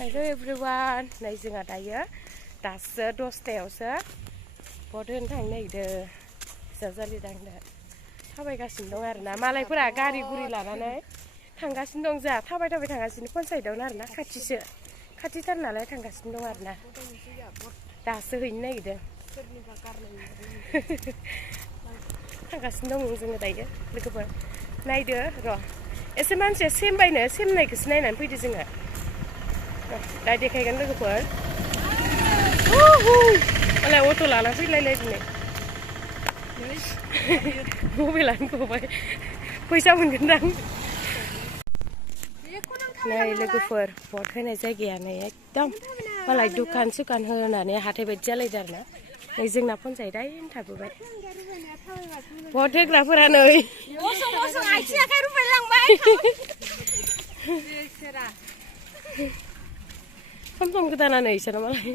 Hello everyone, nay जोंहा दायो दासो 10टायावसो बदोन थांनो नागिरदों जाजालि दांनो थाबायगासिनो दं आरोना मालायफोरा गारि गुरि लानानै थांगासिनो दं जा थाबाय थांगासिनो पन्सायतआवनो आरोना खाथिथार नालाय थांगासिनो दं आरोना दासो हैनो नागिरदों थांगासिनो दं जोङो दायो लोगोफोर नायदो र' एसे मानसिया सेमबायनो सेमनायखौसो नायनानै फैदो जोङो दा देखायगोन लोगोफोर मालाय अट' लाना फैलायलाय दिनै मबाइलानो गबाय फैसा मोनगोनदां नै लोगोफोर भट होनाय जायगायानो एकदम मालाय दुखान सुखान होनानै हाथाय बायदि जालायदों आरोना नै जोंना पन्सायतआनो थाबोबाय भट होग्राफोरा नै आथिं आखाइ रुबायलांबाय सम गोदानानै इसोर मालाय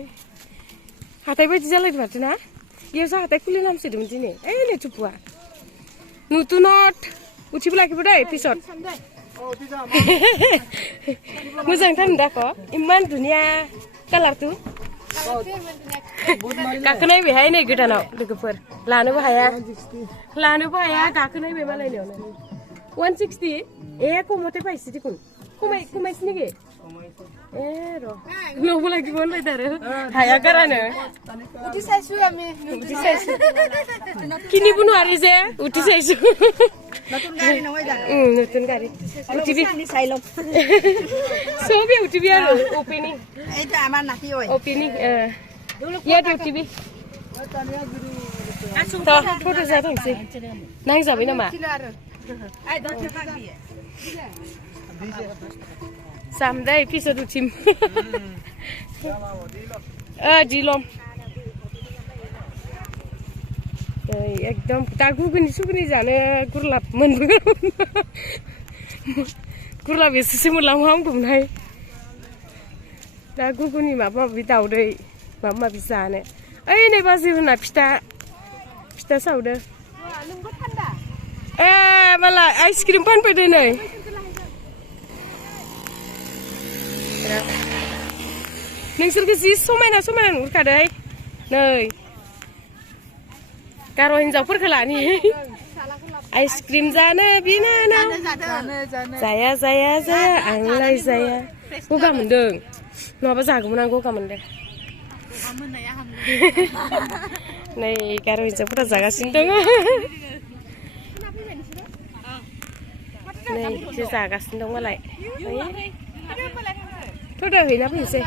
हाथाय बायदि जालायदों माथो ना इयावसो हाथाय खुलिनांसिगौमोन दिनै ओइ नै थुपुआ नुथुनत उथिबोलाखैबो दै पिছত मोजांथार नुदाख' इमान धुनिया कालारखौ गाखोनाय बेहाय नै गोदानाव लोगोफोर लानोबो हाया गाखोनायबाय मालायनियावनो 160 ए खमते पाइसे दिखुन खमायसिनो गे ए र' न'बो लागिबो होनलायदो आरो हाया गारानो उथि साइसु आमी उथि साइसु किनिबो नुवारि जे उथि साइसु नতুन गारि नङाय दा नতুन गारि उथिबि साइलम सबे उथिबि आरो ओपेनिं এইটা আমার নাতি হয় ওপেনিং ইয়া উঠিবি তো ফটো যা থাকছে নাংজাबाय नामा আই দছে কাগিয়ে सामदै पिছত उठिम दिलम एकदम दा गुगुनि सुगुनि जानो गुरलाब मोनबोगोन गुरलाब एसेसो मोनलांहां दंमोनहाय दा गुगुनि माबा माबि दावदै माबा माबि जानो ओइ नै बाजैमोना फिथा सावदो ए मालाय आइसक्रिम फानफैदो नै नोंसोरखौ जि समायना नुहुरखादों नै गार' हिनजावफोरखौ लानि आइसक्रिम जानो बिनानाव जाया आंलाय जाया गगा मोनदों नङाबा जागौमोन आं गगा मोनदों नै गार' हिनजावफोरा जागासिनो दङ नै जागासिनो दं मालाय थ'दो हैना फैनोसै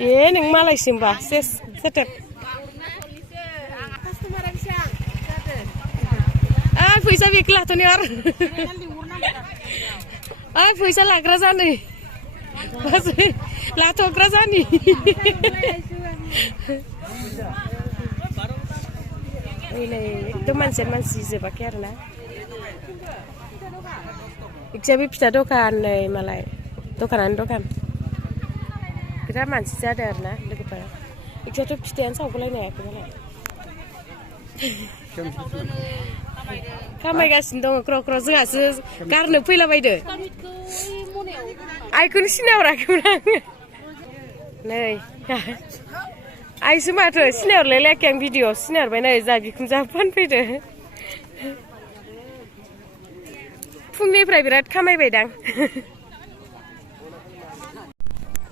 ए नों मालायसो होमबा सेस जाथों फैसा बेखौ लाथ'नो आरो फैसा लाग्रा जानो लाथ'ग्रा जानि एकदम मानसि जोबाखै आरोना इक्जाबो फिथा दखान नै मालाय दखानानो दखान बिराद मानसि जादों आरोना लोगोफोरा इक्जाथ' फिथायानो सावगलायनो हायाखै मालाय खामायगासिनो दङ ख्र' जोंहासो गारनो फैलाबायदो आइखौनो सिनायहराखैमोन आङो नै आइसो माथो सिनायहरलायलायाखै आं भिडिअ सिनायहरबाय नै जा बिखुनजो फानफैदो फुंनिफ्राय बिराद खामायबायदां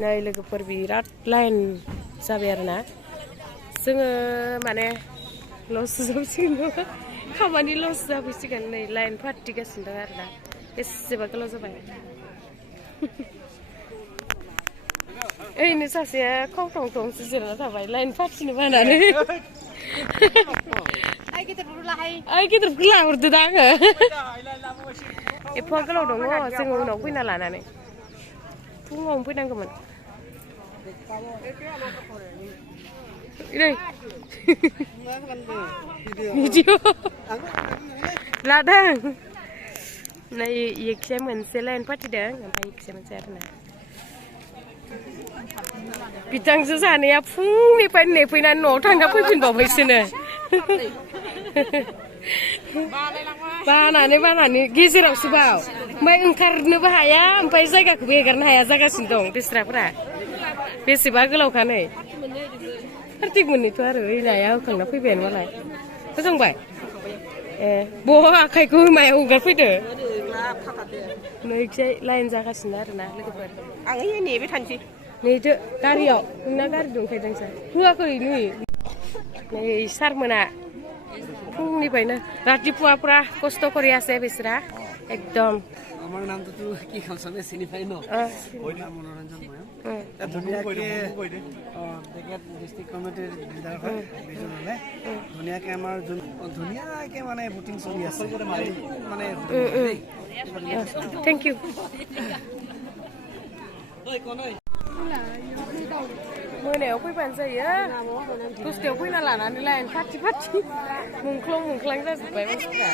नै लोगोफोर बिराद लाइन जाबाय आरोना जोङो माने लस जाबसिगोन खामानि लस जाफैसिगोन नै लाइन फाथिगासिनो दं आरोना बेसेबा गोलाव जाबाय ओरैनो सासेया खावथंसो जिरायना थाबाय लाइन फाथिनो बानानै आइ गिदिरफोरखौ लाहरदो दा आङो एफा गोलाव दङ जोङो उनाव फैना लानानै फुङावनो फैनांगौमोन भिडिअ लादों नै एकसे मोनसे लाइन फाथिदों ओमफ्राय एकसे मोनसे आरोना बिथांजो जानाया फुंनिफ्राय नेफैनानै न'आव थांना फैफिनबावबायसोनो बानानै गेजेरावसो बाव ओमफ्राय ओंखारनोबो हाया ओमफ्राय जायगाखौबो एगारनो हाया जागासिनो दं बेस्राफोरा बेसेबा गोलावखानै कार्तिक मोननैथ' आरो ओइ नाया होखांना फैबायानो मालाय होखांबाय ए बहा आखाइखौ मायाव हगारफैदो नैखिजाय लाइन जागासिनो आरोना लोगोफोर आं नेबाय थानोसै नेदो गारियाव नोंना गारि दंखायोदां सार होआखै नै नै सारमोना फुंनिफ्रायनो रातिपुवाफ्रा खस्थ' কৰি আছে बेसरा একদম আমার নামটো তো কি খামছানে চিনি পাই ন মনোৰঞ্জন মই ধুনীয়াকে দেখেত ডিস্ট্ৰিক্ট কমিটিৰ লিডাৰ হয় বিজনলে ধুনীয়াকে আমাৰ ধুনীয়াকে মানে ভোটিং চলি আছে মানে থ্যাংক ইউ मोनायाव फैबानो जायो दसथायाव फैना लानानै लाइन फाथि मुंख्लं जाजोब्बाय मानसिफ्रा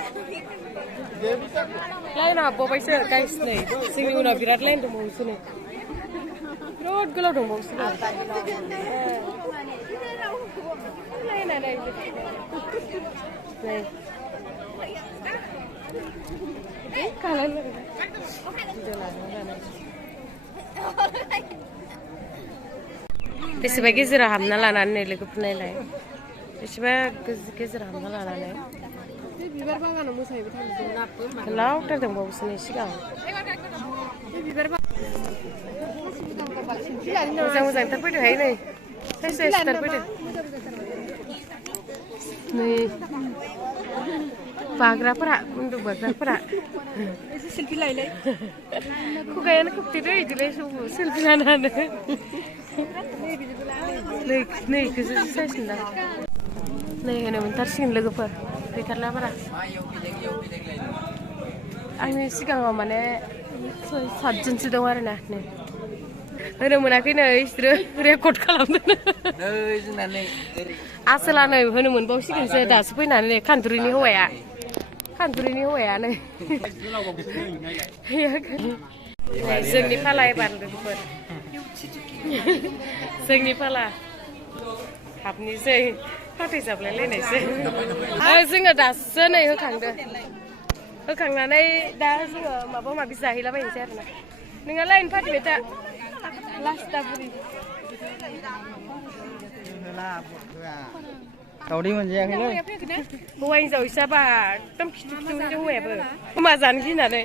लाइनाव हाबबावबायसो गाइस नै जोंनि उनाव बिराद लाइन दंबावोसो नै बिराद गोलाव दंबावोसो लाइना नै बेसेबा गेजेराव हाबना लानानै लोगोफोर नायलाय बेसेबा गेजेराव हाबना लानानै बिबार बागानाव मोसाहैबाय थादों लावथार दंबावोसो नै सिगां मोजांथार फैदोंहाय नै साइसथार फैदों नै बाग्राफोरा उन्दुबाग्राफोरा सेल्फि लायलाय खुगायानो खोबथेदो इदिलाय सेल्फि लानानै नै गोजौ साइसन्दां नै होनो मोनथारसिगोन लोगोफोर गैथारला बारा आंनि सिगाङाव माने 7जनसो दं आरोना नै होनो मोनाखै नै बिसोरो रेकर्ड खालामदों आसोला नै होनो मोनबावसिगोनसो दासो फैनानै कान्टुरिनि हौवाया नै जोंनि फाला एबार लोगोफोर जोंनि फाला हाबनोसै फाथै जाबलायलायनायसै जोङो दासो नै होखांनानै दा जोङो माबा माबि जाहैलाबायनोसै आरोना नोंहा लाइन फाथिबाय दा लास्टा बुरि दावदै मोनजायाखैलै हौवा हिनजाव इसाबा एकदम खिथु हौवायाबो मा जानो गिनानै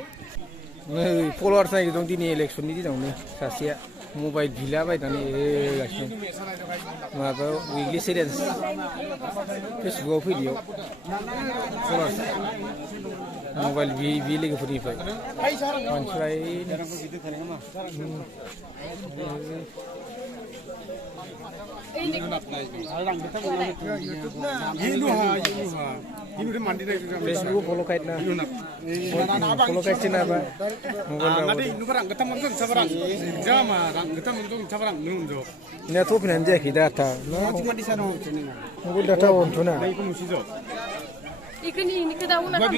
नै फल'वार्स नागिरदों दिनै इलेक्सननि दिनावनो सासेया मबाइल बिलाबायनानै एगासिनो माबायाव उइकलि सिरियास फेसबुकआव फैदियाव फल'वार्स मबाइल बि लोगोफोरनिफ्राय मानसिफ्रा फेसबुक फल' खायना फल' खायना बा Ini tuh pengen jadi data, mungkin data untuk na. Ikan ini kita udah